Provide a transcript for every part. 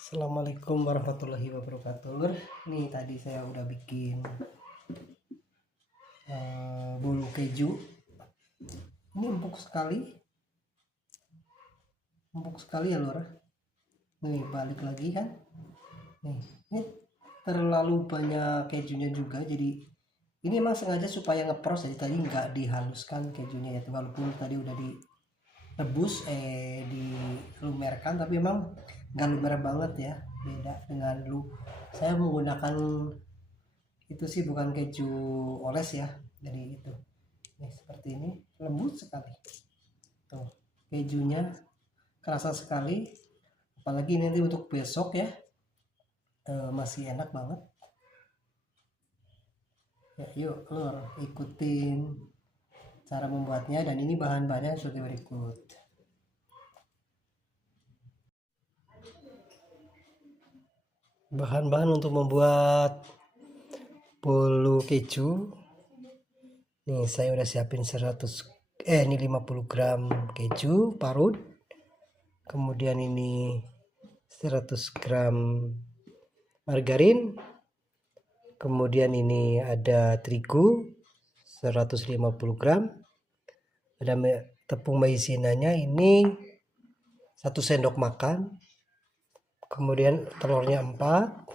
Assalamualaikum warahmatullahi wabarakatuh. Nih tadi saya udah bikin bolu keju. Ini empuk sekali ya lor. Nih balik lagi kan. Ini terlalu banyak kejunya juga, jadi ini emang sengaja supaya ngepros, jadi tadi nggak dihaluskan kejunya ya, walaupun tadi udah direbus dilumerkan, tapi emang nggak lumer banget ya, beda dengan dulu saya menggunakan itu sih, bukan keju oles ya, jadi itu nih seperti ini, lembut sekali tuh kejunya, kerasa sekali, apalagi nanti untuk besok ya, masih enak banget ya. Yuk lor, ikutin cara membuatnya, dan ini bahan-bahannya seperti berikut. Bahan-bahan untuk membuat bolu keju nih, saya udah siapin 50 gram keju parut, kemudian ini 100 gram margarin, kemudian ini ada terigu 150 gram, ada tepung maizinanya ini 1 sendok makan, kemudian telurnya 4.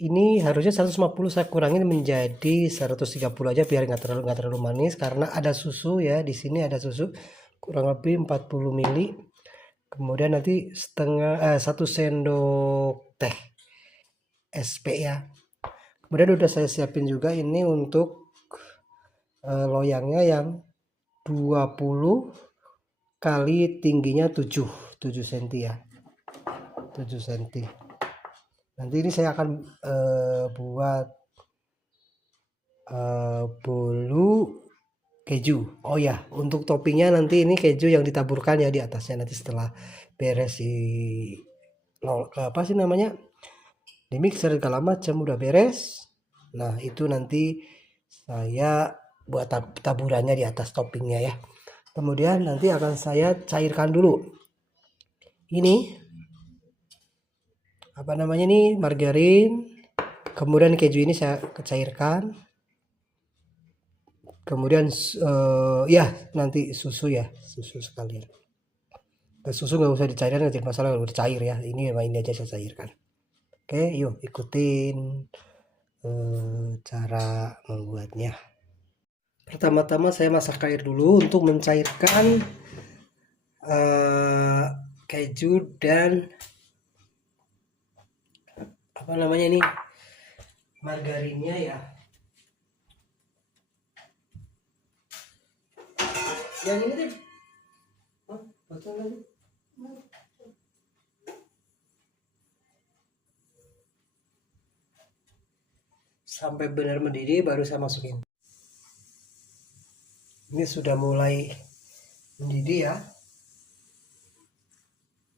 Ini harusnya 150, saya kurangin menjadi 130 aja biar nggak terlalu manis, karena ada susu ya, di sini ada susu kurang lebih 40 ml. Kemudian nanti 1 sendok teh SP ya. Kemudian udah saya siapin juga ini untuk loyangnya yang 20 kali tingginya 7 cm ya, 7 cm. Nanti ini saya akan buat bolu keju. Oh ya, untuk toppingnya nanti ini keju yang ditaburkan ya di atasnya, nanti setelah beres apa sih namanya, di mixer segala macam udah beres. Nah itu nanti saya buat taburannya di atas toppingnya ya. Kemudian nanti akan saya cairkan dulu ini apa namanya nih, margarin, kemudian keju ini saya cairkan, kemudian ya nanti susu ya, susu sekalian. Susu nggak usah dicairkan, nggak jadi masalah kalau udah cair ya, ini aja saya cairkan. Oke, yuk ikutin cara membuatnya. Pertama-tama saya masak air dulu untuk mencairkan keju dan apa namanya ini, margarinnya ya. Yang ini deh, botol lagi. Sampai benar mendidih baru saya masukin. Ini sudah mulai mendidih ya.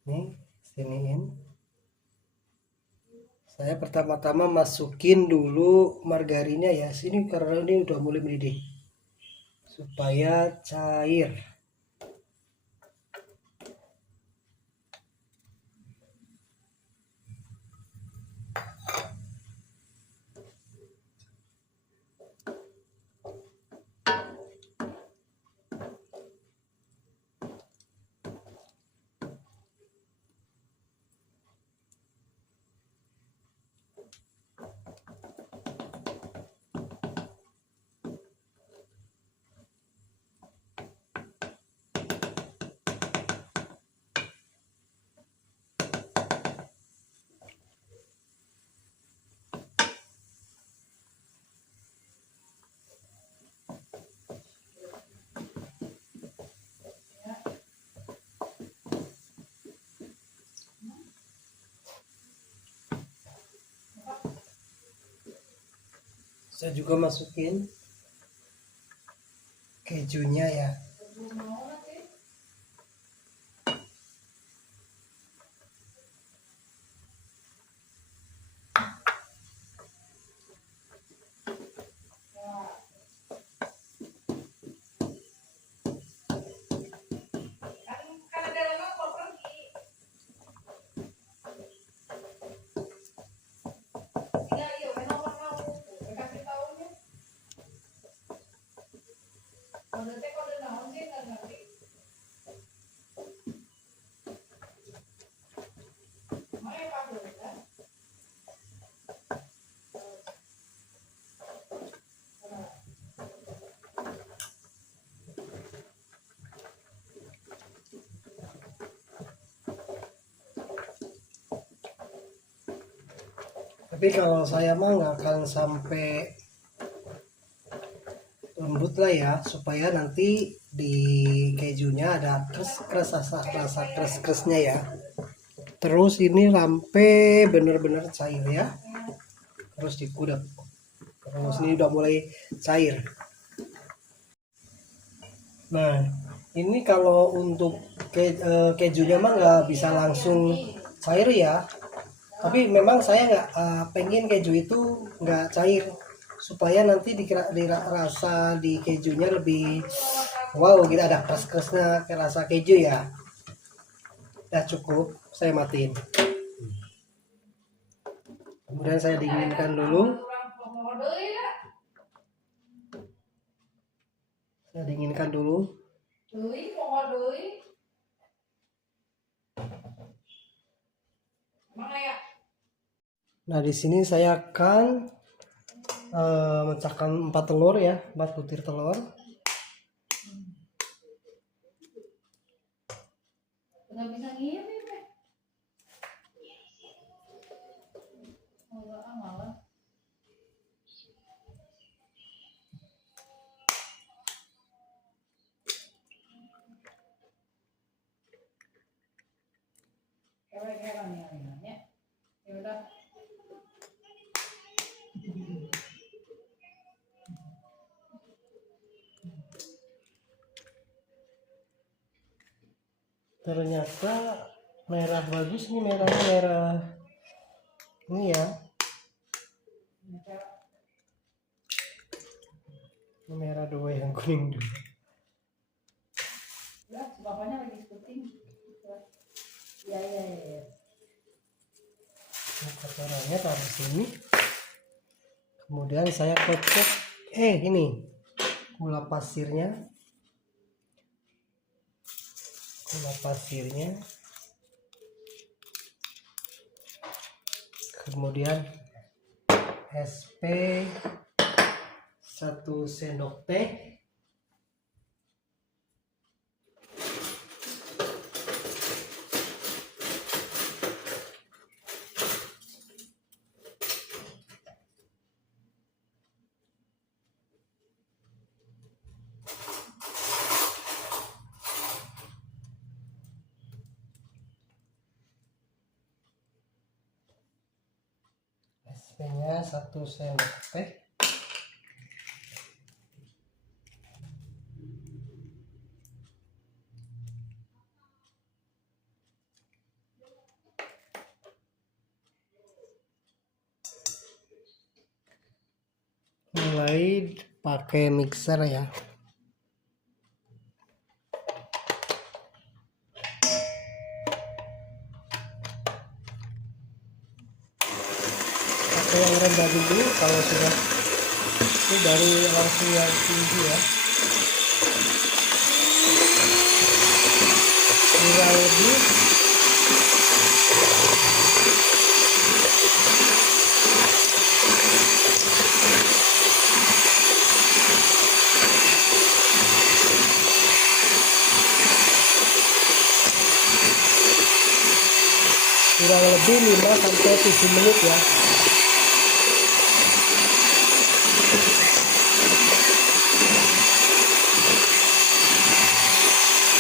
Nih, siniin. Saya pertama-tama masukin dulu margarinnya ya, sini karena ini udah mulai mendidih, supaya cair. Saya juga masukin kejunya ya. Tapi kalau saya mah nggak akan sampai lembut lah ya, supaya nanti di kejunya ada rasa keras-kerasnya ya. Terus ini sampai bener-bener cair ya, terus dikudak. Terus ini udah mulai cair. Nah, ini kalau untuk kejunya mah nggak bisa langsung cair ya. Tapi memang saya nggak pengen keju itu nggak cair, supaya nanti rasa di kejunya lebih wow gitu, ada keras-kerasnya ke rasa keju ya. Udah cukup, saya matiin. Kemudian saya dinginkan dulu. Saya dinginkan dulu. Nah, di sini saya akan memecahkan 4 telur ya, 4 butir telur. Ternyata merah bagus nih, merahnya merah ini ya, merah dua yang kuning dulu. Bapaknya lagi syuting. Ya. Kotorannya taruh sini. Kemudian saya kocok ini gula pasirnya. Kemudian SP 1 sendok teh. SP-nya 1 sendok teh. Mulai pakai mixer ya. Pakai yang rendah dulu, kalau sudah itu dari langsung yang tinggi ya. Kurang lebih kurang lebih 5 sampai 7 menit ya.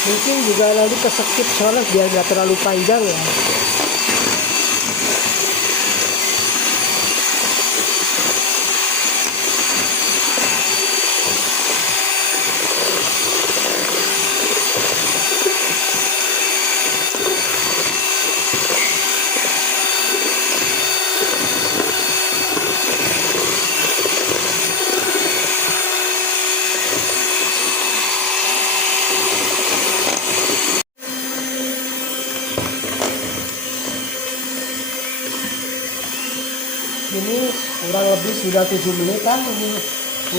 Mungkin juga nanti kesekip soalnya biar nggak terlalu panjang ya. Ini kurang lebih sudah 7 menit kan, ini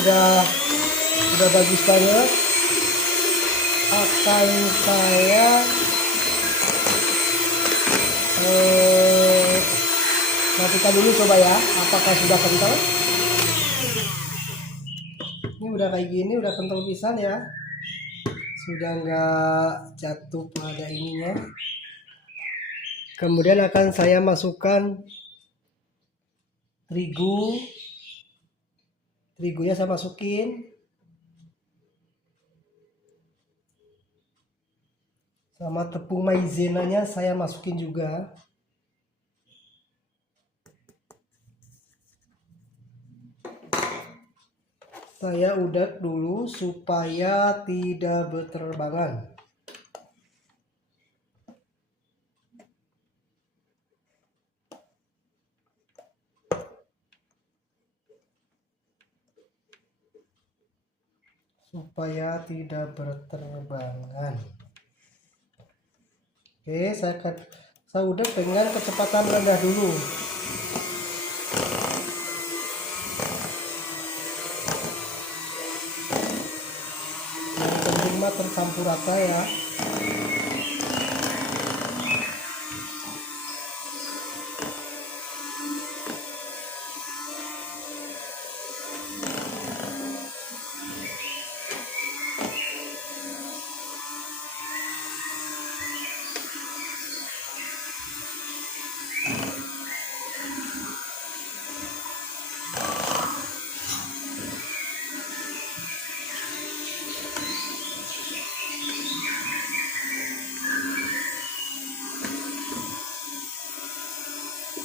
udah bagus banget. Akan saya matikan dulu, coba ya apakah sudah kental. Ini udah kayak gini, udah kental pisan ya, sudah nggak jatuh pada ininya. Kemudian akan saya masukkan terigunya saya masukin, sama tepung maizenanya saya masukin juga. Saya udak dulu supaya tidak berterbangan. Supaya tidak berterbangan. Oke, saya udah dengan kecepatan rendah dulu. Yang penting mah tercampur rata ya.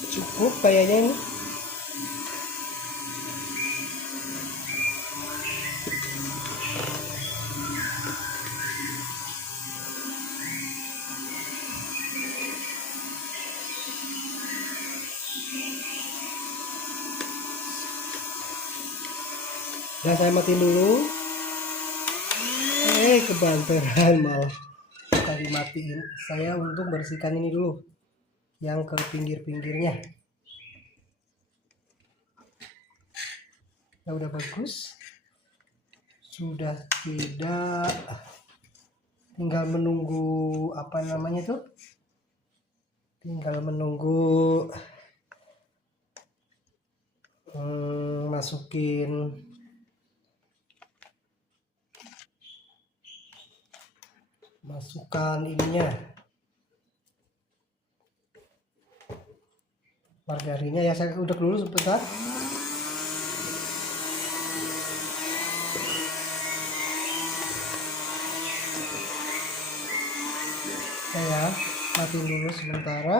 Cukup kayaknya ini. Dan saya matiin dulu. Kebanteran malah tadi matiin. Saya untuk bersihkan ini dulu, yang ke pinggir-pinggirnya. Ya udah bagus. Sudah tidak, tinggal menunggu apa namanya tuh? Tinggal menunggu masukkan ininya, margarinnya ya. Saya udek dulu sebentar. Saya matiin dulu sementara.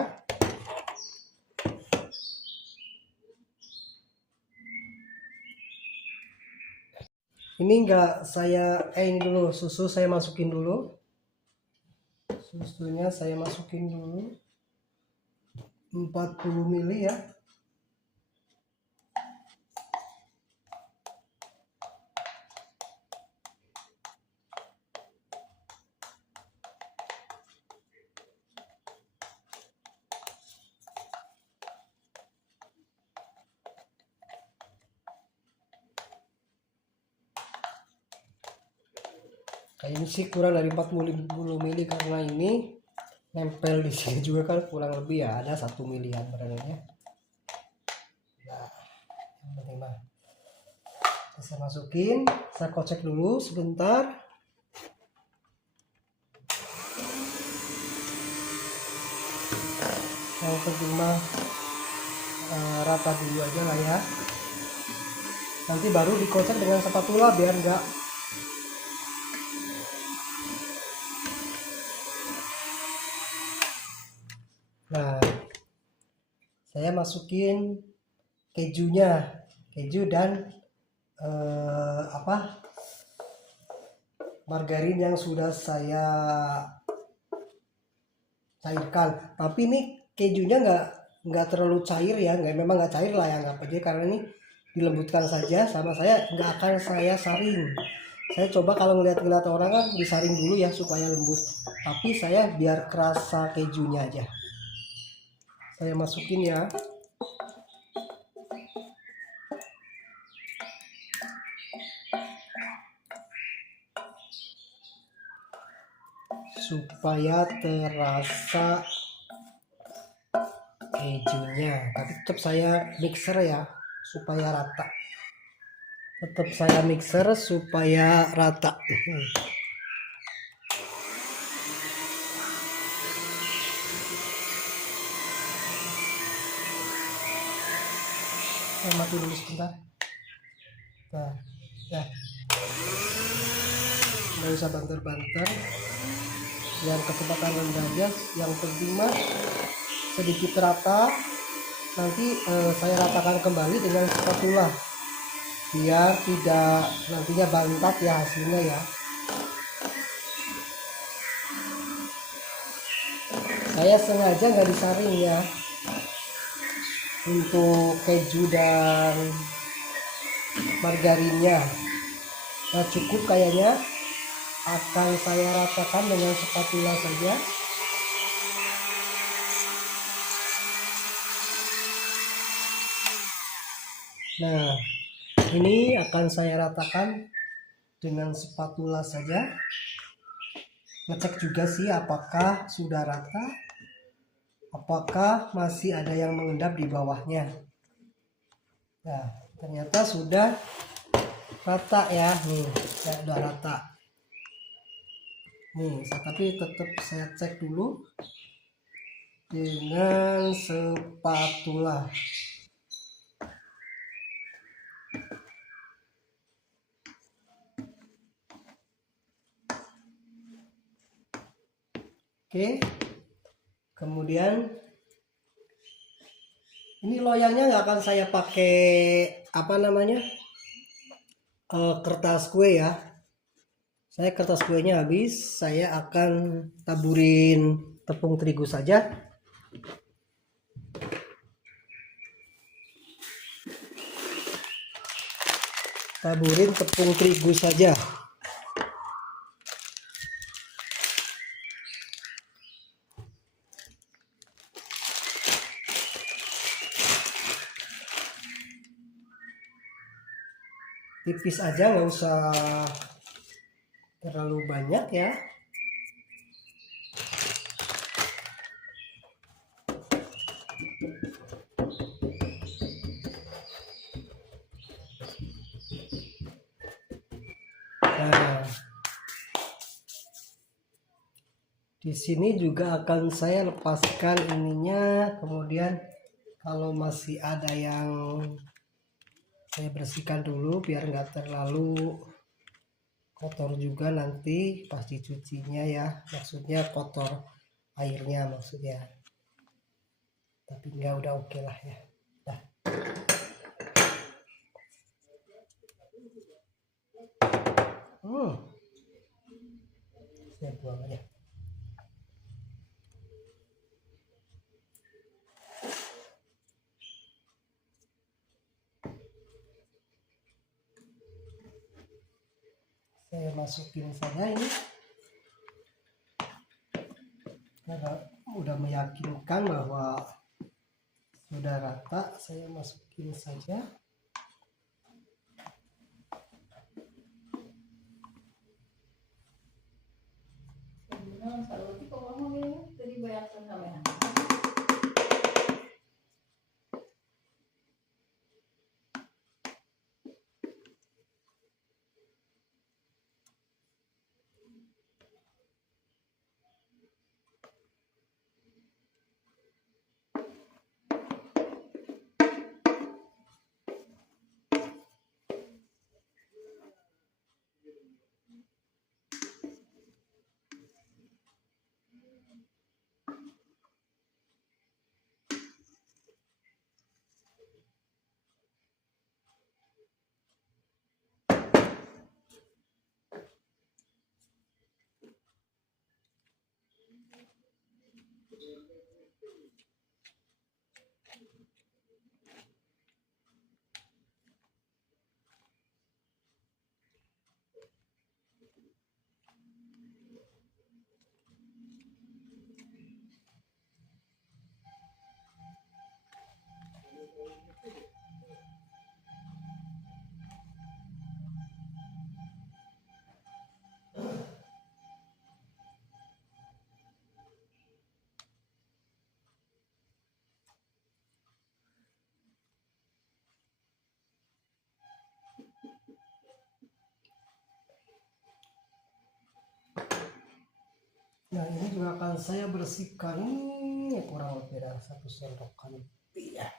Ini enggak saya ini dulu, susu saya masukin dulu. Susunya saya masukin dulu 40 ml ya. Kayaknya sih kurang dari 40 ml karena ini nempel di sini juga kan, kurang lebih ya ada 1 milian barangnya. Nah, yang penting mah saya masukin, saya kocek dulu sebentar. Yang penting mah rata dulu aja lah ya. Nanti baru dikocek dengan spatula biar enggak Nah, saya masukin kejunya, keju dan margarin yang sudah saya cairkan. Tapi ini kejunya nggak terlalu cair ya, memang nggak cair lah ya, nggak aja, karena ini dilembutkan saja. Sama saya nggak akan saya saring. Saya coba kalau ngeliat orang kan disaring dulu ya supaya lembut. Tapi saya biar kerasa kejunya aja. Saya masukin ya. Supaya terasa kejunya. Tapi tetap saya mixer ya supaya rata. Tetap saya mixer supaya rata. Saya mati dulu sebentar. Nah, ya, nggak usah banter-banter, yang kecepatan rendah aja. Yang penting mah sedikit rata. Nanti saya ratakan kembali dengan spatula biar tidak nantinya bantat ya hasilnya ya. Saya sengaja nggak disaring ya untuk keju dan margarinnya. Nah, cukup kayaknya, akan saya ratakan dengan spatula saja. Nah, ini akan saya ratakan dengan spatula saja. Ngecek juga sih apakah sudah rata, apakah masih ada yang mengendap di bawahnya. Nah, ternyata sudah rata ya, nih ya, udah rata nih. Tapi tetap saya cek dulu dengan spatula. Oke, kemudian ini loyangnya nggak akan saya pakai apa namanya kertas kue ya. Saya kertas kuenya habis, saya akan taburin tepung terigu saja. Taburin tepung terigu saja. Tipis aja, nggak usah terlalu banyak ya. Nah, di sini juga akan saya lepaskan ininya. Kemudian kalau masih ada yang saya bersihkan dulu biar nggak terlalu kotor juga nanti pas dicucinya ya, maksudnya kotor airnya maksudnya. Tapi nggak, udah oke lah ya. Nah, saya buang aja. Saya masukin saja ini karena udah meyakinkan bahwa sudah rata. Saya masukin saja. Nah, ini juga akan saya bersihkan. Ini kurang lebih ada 1 sendokan lebih ya.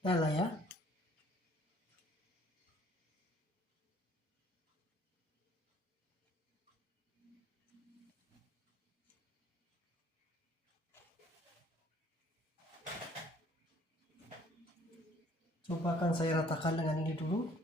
Nah lah ya. Coba akan saya ratakan dengan ini dulu.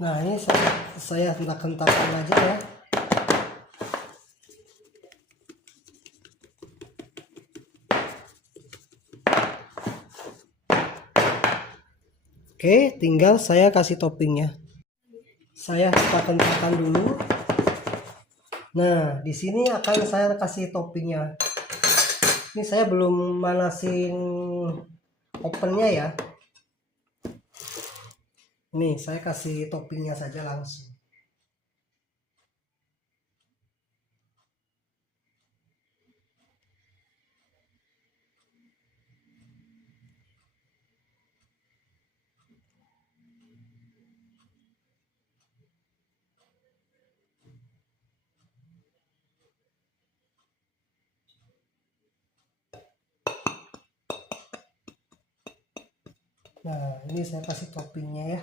Nah ini saya hentak-hentakan aja ya. Oke, tinggal saya kasih toppingnya. Saya hentak-hentakan dulu. Nah, di sini akan saya kasih toppingnya. Ini saya belum manasin ovennya ya. Nih, saya kasih toppingnya saja langsung. Nah, ini saya kasih toppingnya ya.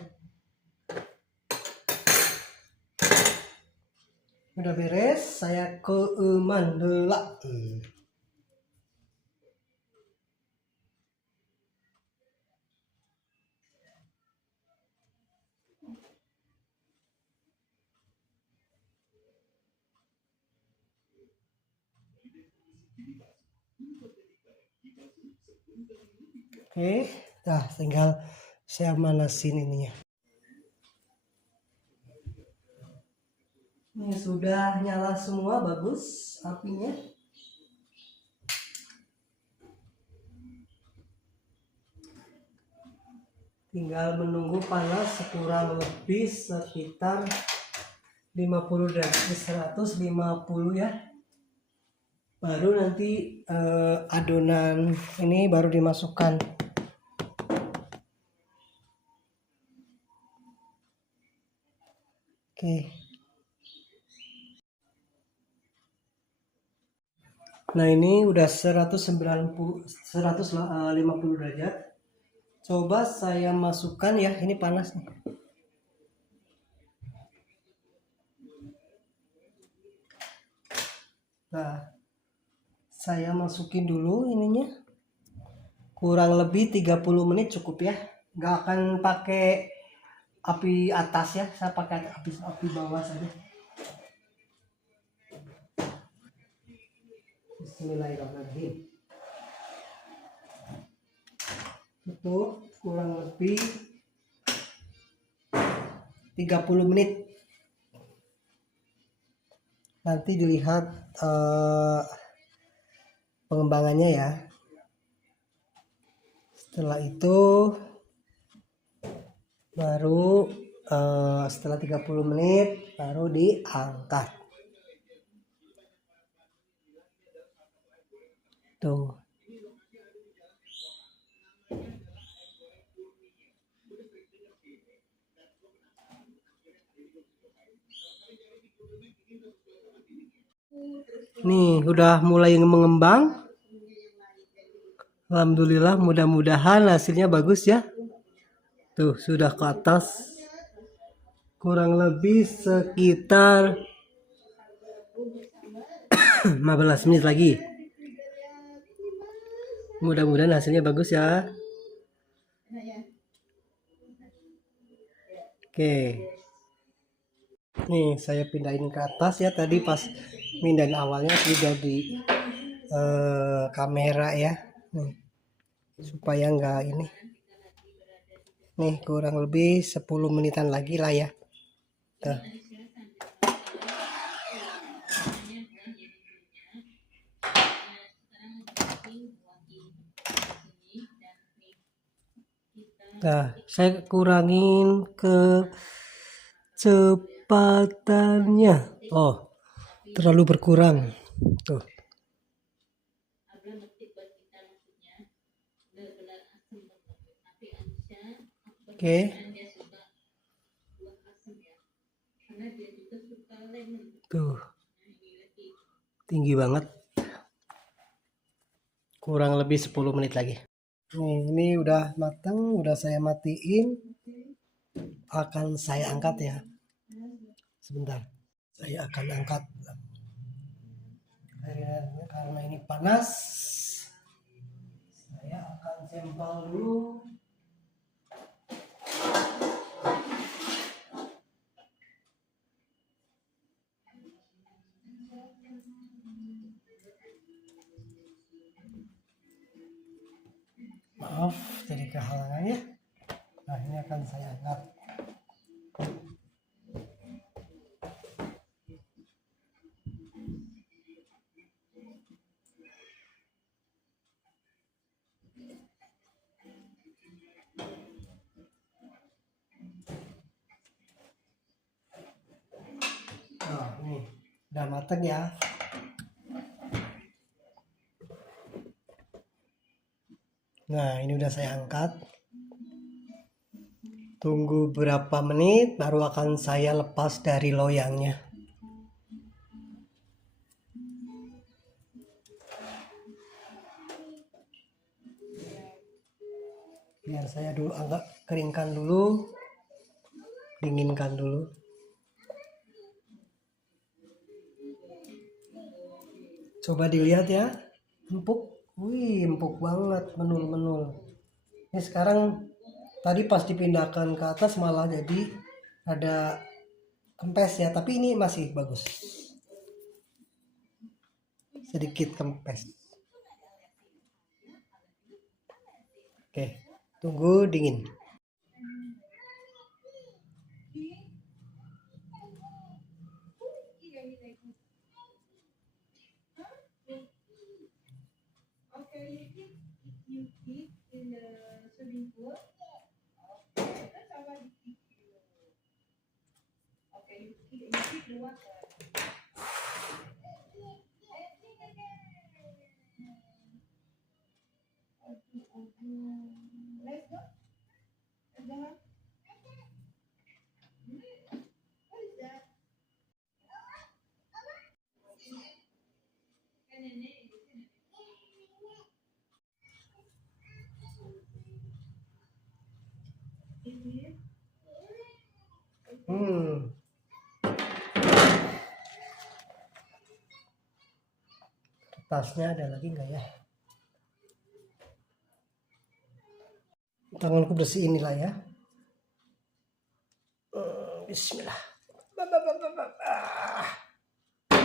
Udah beres, saya ke mandela. Oke, nah tinggal saya manasin ininya. Ini sudah nyala semua, bagus apinya. Tinggal menunggu panas kurang lebih sekitar 50 derajat, 150 ya. Baru nanti adonan ini baru dimasukkan. Oke. Nah, ini udah 150 derajat. Coba saya masukkan ya, ini panas nih. Nah, saya masukin dulu ininya. Kurang lebih 30 menit cukup ya. Nggak akan pakai api atas ya, saya pakai api bawah saja. Bismillahirrahmanirrahim. Tutup kurang lebih 30 menit. Nanti dilihat pengembangannya ya. Setelah itu baru setelah 30 menit baru diangkat. Tuh. Nih udah mulai mengembang. Alhamdulillah, mudah-mudahan hasilnya bagus ya. Tuh sudah ke atas. Kurang lebih sekitar 15 menit lagi. Mudah-mudahan hasilnya bagus ya. Oke. Nih saya pindahin ke atas ya. Tadi pas pindahin awalnya sudah di kamera ya. Nih, supaya enggak ini. Nih kurang lebih 10 menitan lagi lah ya. Tuh. Nah, saya kurangin kecepatannya. Oh, terlalu berkurang. Tuh. Oke. Tuh. Tinggi banget. Kurang lebih 10 menit lagi. Nih, ini udah matang, udah saya matiin. Akan saya angkat ya. Sebentar. Saya akan angkat. Karena ini panas. Saya akan sempal dulu. Maaf jadi kehalangan ya. Nah ini akan saya angkat. Nah ini udah mateng ya. Nah ini udah saya angkat. Tunggu berapa menit baru akan saya lepas dari loyangnya. Biar saya dulu agak keringkan dulu, dinginkan dulu. Coba dilihat ya, empuk. Wih, empuk banget, menul-menul. Ini sekarang tadi pas dipindahkan ke atas malah jadi ada kempes ya, tapi ini masih bagus. Sedikit kempes. Oke, tunggu dingin. Tasnya ada lagi nggak ya? Tanganku bersih inilah ya. Bismillah.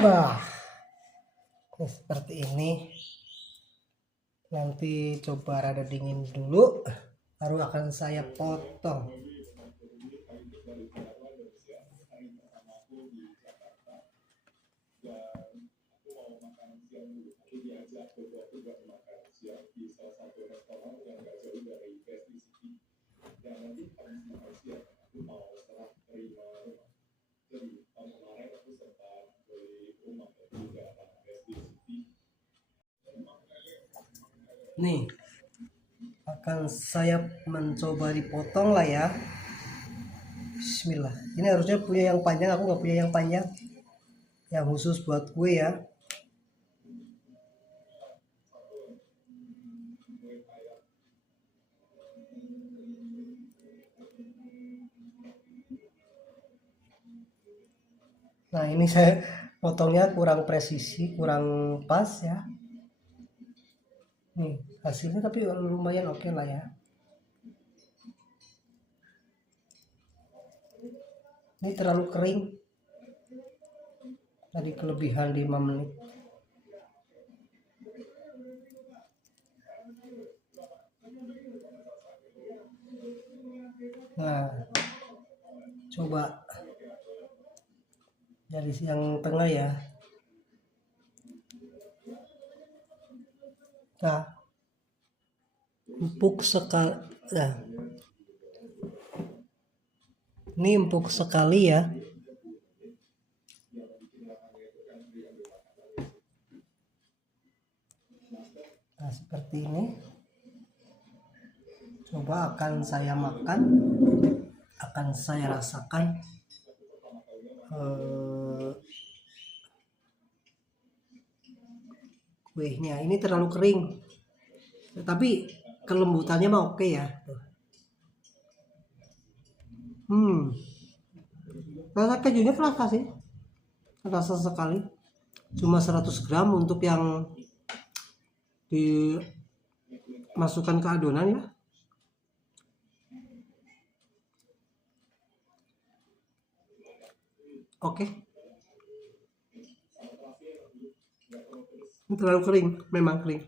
Bah, ini seperti ini. Nanti coba rada dingin dulu, baru akan saya potong. Nih, akan saya mencoba dipotong lah ya. Bismillah. Ini harusnya punya yang panjang, aku nggak punya yang panjang. Yang khusus buat kue ya. Nah, ini saya potongnya kurang presisi, kurang pas ya. Nih, hasilnya tapi lumayan oke lah ya. Ini terlalu kering. Tadi kelebihan 5 menit. Nah, coba dari yang tengah ya. Nah, empuk sekali. Nah, ini empuk sekali ya. Nah, seperti ini. Coba akan saya makan, akan saya rasakan. Kuehnya ini terlalu kering, tapi kelembutannya mah oke ya. Rasa kejunya kerasa sih, kerasa sekali. Cuma 100 gram untuk yang dimasukkan ke adonan ya. Oke. Ini terlalu kering, memang kering.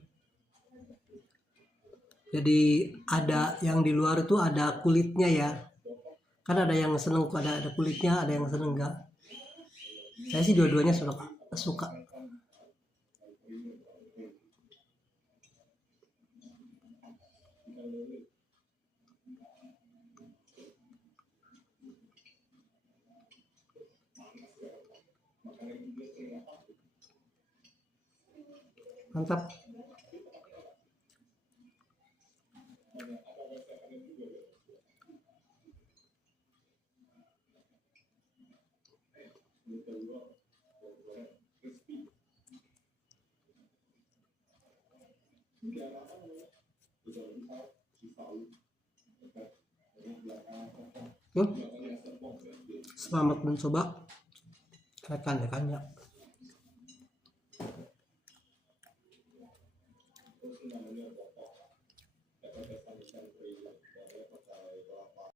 Jadi ada yang di luar itu ada kulitnya ya. Kan ada yang seneng ada kulitnya, ada yang seneng enggak. Saya sih dua-duanya suka. Mantap. Selamat mencoba rekan-rekan ya.